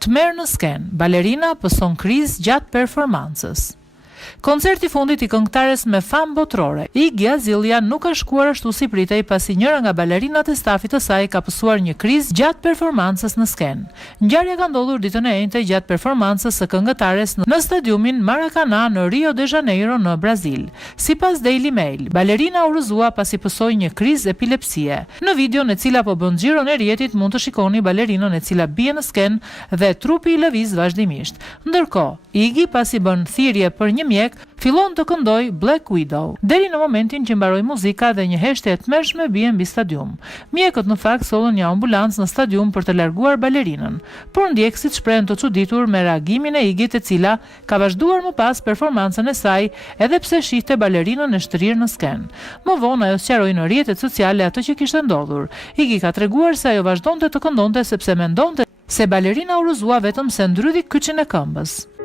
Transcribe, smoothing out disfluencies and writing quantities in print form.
Tmerr në skenë, Balerina pëson krizë gjatë performancës. Koncerti fundit i këngëtares me famë botërore, Iggy Azalea nuk ka shkuar ashtu si pritej pasi njëra nga balerinat e stafit të saj ka pësuar një krizë gjatë performancës në skenë. Ngjarja ka ndodhur ditën e njëjtë gjatë performancës së këngëtares në stadiumin Maracanã në Rio de Janeiro në Brazil. Sipas Daily Mail, Balerina u rrëzua pasi pësoi një krizë epilepsie. Në videon e cila po bën xhiron e rrjetit mund të shikoni balerinën e cila bie në skenë dhe trupi i lëviz vazhdimisht. Ndërkohë, Iggy pasi bën thirrje për një mjek, fillon të këndoj Black Widow, deri në momentin që mbaroi muzika dhe një heshtje e tmerrshme bie mbi stadium. Mjekët në fakt sollën një ambulancë në stadium për të larguar balerinën, por ndjekësit shprehen të çuditur me reagimin e Iggyt, e cila ka vazhduar më pas performancën e saj, edhe pse shihte balerinën e shtrirë në skenë. Më vonë ajo sqaroi në rrjetet sociale atë që kishte ndodhur. Iggy ka treguar se ajo vazhdonte të këndonte sepse mendonte se balerina u rrëzua vetëm se ndrydhi kyçin e këmbës.